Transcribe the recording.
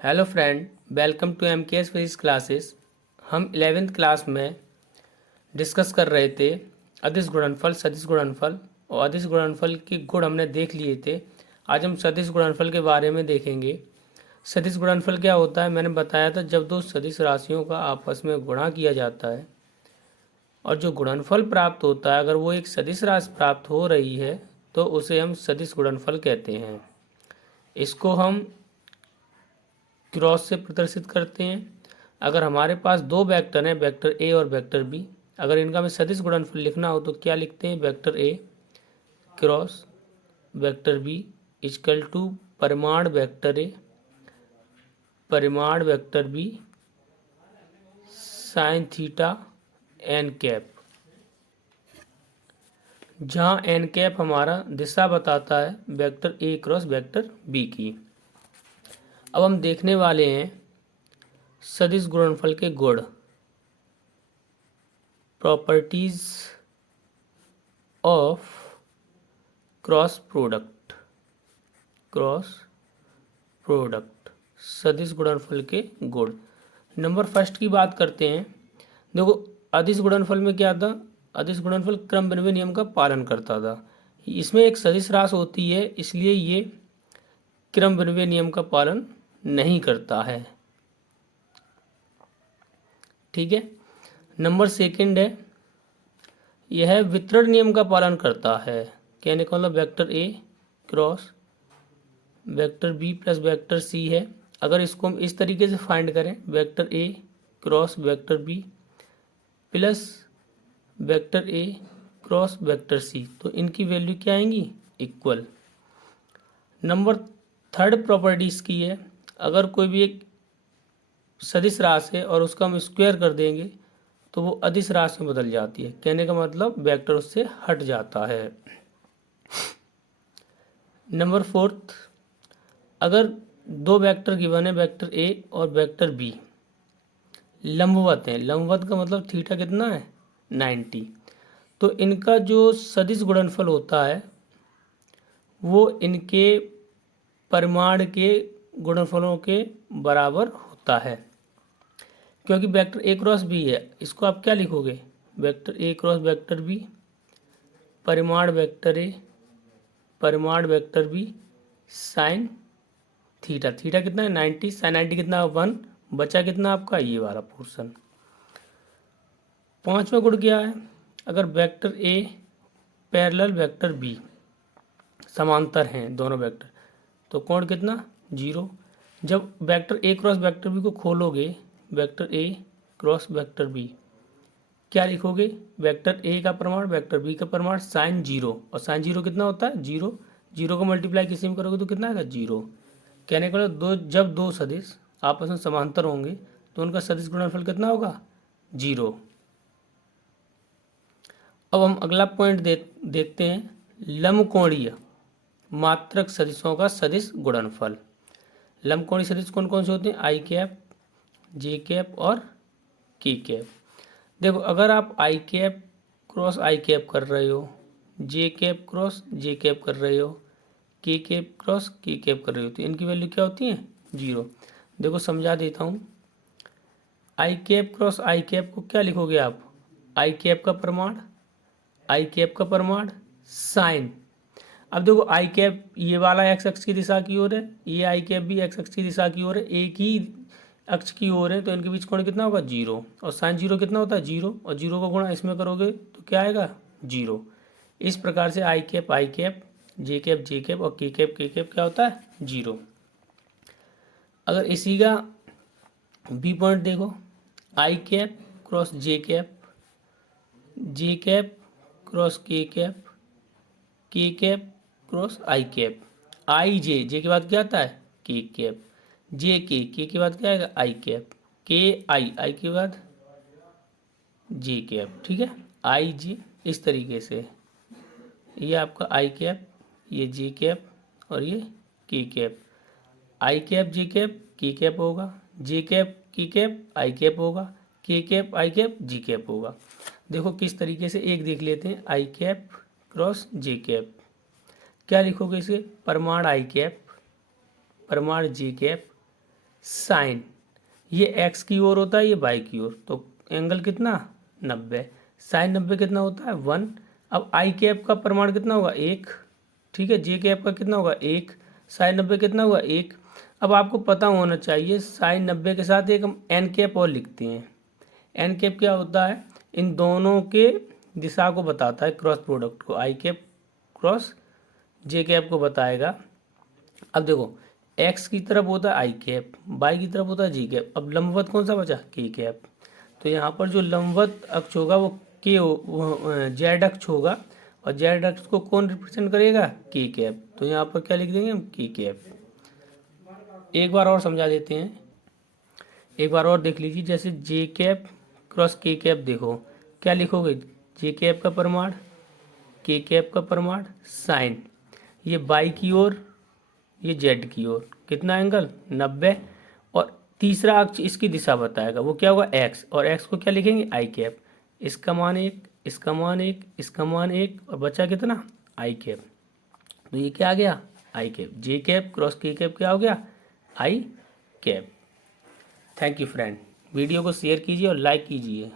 Hello friend, welcome to M K S physics classes. हम 11th class में discuss कर रहे थे अदिश गुणनफल, सदिश गुणनफल और अदिश गुणनफल के गुण हमने देख लिए थे। आज हम सदिश गुणनफल के बारे में देखेंगे। सदिश गुणनफल क्या होता है, मैंने बताया था। जब दो सदिश राशियों का आपस में गुणा किया जाता है और जो गुणनफल प्राप्त होता है, अगर वो एक सदिश राशि प्राप्त हो रही है तो उसे हम सदिश गुणनफल कहते हैं। इसको हम क्रॉस से प्रदर्शित करते हैं। अगर हमारे पास दो वेक्टर हैं, वेक्टर ए और वेक्टर बी, अगर इनका हमें सदिश गुणनफल लिखना हो तो क्या लिखते हैं? Vector A cross vector B is equal to परिमाण वेक्टर ए परिमाण vector B sine theta N cap, जहाँ एन कैप हमारा दिशा बताता है vector A cross vector B की। अब हम देखने वाले हैं सदिश गुणनफल के गुण, प्रॉपर्टीज ऑफ क्रॉस प्रोडक्ट। सदिश गुणनफल के गुण। नंबर फर्स्ट की बात करते हैं। देखो, अदिश गुणनफल में क्या था? अदिश गुणनफल क्रम विनिमय नियम का पालन करता था। इसमें एक सदिश राशि होती है, इसलिए ये क्रम विनिमय नियम का पालन नहीं करता है। ठीक है। नंबर सेकंड है, यह वितरण नियम का पालन करता है। कहने का मतलब vector A cross vector B plus vector C है। अगर इसको हम इस तरीके से फाइंड करें, vector A cross vector B plus vector A cross vector C, तो इनकी वैल्यू क्या आएंगी? इक्वल। नंबर थर्ड प्रॉपर्टी इसकी है, अगर कोई भी एक सदिश राशि है और उसका हम स्क्वायर कर देंगे तो वो अदिश राशि में बदल जाती है। कहने का मतलब वेक्टर उससे हट जाता है। नंबर फोर्थ, अगर दो वेक्टर गिवन है, वेक्टर ए और वेक्टर बी, लंबवत है। लंबवत का मतलब थीटा कितना है? 90। तो इनका जो सदिश गुणनफल होता है वो इनके परिमाण के गुणनफलों के बराबर होता है। क्योंकि वेक्टर ए क्रॉस बी है, इसको आप क्या लिखोगे? Vector A cross vector B परिमाण वेक्टर ए परिमाण vector B sine theta. Theta कितना है? 90। साइन 90 कितना? 1। बचा कितना आपका? ये वाला पोर्शन। पांचवा गुण क्या है? अगर vector A parallel vector B, समांतर हैं दोनों वेक्टर, तो कोण कितना? 0। जब vector A cross vector B को खोलोगे, vector A cross vector B, क्या लिखोगे? वेक्टर ए का परिमाण वेक्टर बी का परिमाण साइन 0, और साइन 0 कितना होता है? 0। 0 को मल्टीप्लाई किसी में करोगे तो कितना आएगा? 0। कहने का मतलब जब दो सदिश आपस में समांतर होंगे तो उनका सदिश गुणनफल कितना होगा? 0। अब हम अगला पॉइंट देखते हैं, लंबकोणीय मात्रक सदिशों का सदिश गुणनफल। लंबकोणीय सदिश कौन कौन से होते हैं? आई कैप, जे कैप और के कैप। देखो, अगर आप आई कैप क्रॉस आई कैप कर रहे हो, जे कैप क्रॉस जे कैप कर रहे हो, के कैप क्रॉस के कैप कर रहे हो, तो इनकी वैल्यू क्या होती है? 0। देखो समझा देता हूँ। आई कैप क्रॉस आई कैप को क्या लिखोगे आप? आई कैप का परिमाण साइन। अब देखो, आई कैप ये वाला एक्स अक्ष की दिशा की ओर है, ये आई कैप भी एक्स अक्ष की दिशा की ओर है, एक ही अक्ष की ओर है, तो इनके बीच कोण कितना होगा? 0। और साइन 0 कितना होता है? 0। और 0 का गुणा इसमें करोगे तो क्या आएगा? 0। इस प्रकार से आई कैप, जे कैप और के कैप क्या होता है? 0। अगर इसी का बी पॉइंट देखो, आई कैप क्रॉस जे cap cross k cap cross आई कैप, आई जे के बाद क्या आता है? के कैप, जे के बाद क्या आएगा? आई कैप, के आई के बाद जे कैप। ठीक है, आई जे इस तरीके से, ये आपका आई कैप, ये जे कैप और ये के कैप। आई कैप जे कैप के कैप होगा, जे कैप के कैप आई कैप होगा, के कैप आई कैप जी कैप होगा। देखो किस तरीके से, एक देख लेते हैं। आई कैप क्रॉस जे कैप, क्या लिखोगे इसे? परिमाण आई कैप परिमाण जे कैप साइन, ये एक्स की ओर होता है, ये वाई की ओर, तो एंगल कितना 90, साइन 90 कितना होता है 1। अब आई कैप का परिमाण कितना होगा 1, ठीक है, जे कैप का कितना होगा 1, साइन 90 कितना हुआ 1। अब आपको पता होना चाहिए साइन 90 के साथ एक हम एन कैप और लिखते हैं। एन कैप क्या होता है, इन दोनों के दिशा को बताता है, क्रॉस प्रोडक्ट को, आई कैप क्रॉस जे कैप को बताएगा। अब देखो एक्स की तरफ होता है आई कैप, वाई की तरफ होता है जी कैप, अब लंबवत कौन सा बचा के कैप, तो यहाँ पर जो लंबवत अक्ष होगा वो जेड अक्ष होगा, और जेड अक्ष को कौन रिप्रेजेंट करेगा के कैप, तो यहाँ पर क्या लिख देंगे हम के कैप। एक बार और समझा देते हैं, एक बार और देख लीजिए, जैसे जे कैप क्रॉस के कैप, देखो क्या लिखोगे, जे कैप का परिमाण, के कैप का परिमाण, साइन, ये वाई की ओर, ये जेड की ओर, कितना एंगल 90, और तीसरा अक्ष इसकी दिशा बताएगा, वो क्या होगा एक्स, और एक्स को क्या लिखेंगे आई कैप, इसका मान 1, इसका मान 1, इसका मान 1, और बचा कितना आई कैप, तो ये क्या आ गया i cap, j cap cross k cap क्या हो गया i cap. Thank you friend, video को शेयर कीजिए और लाइक कीजिए।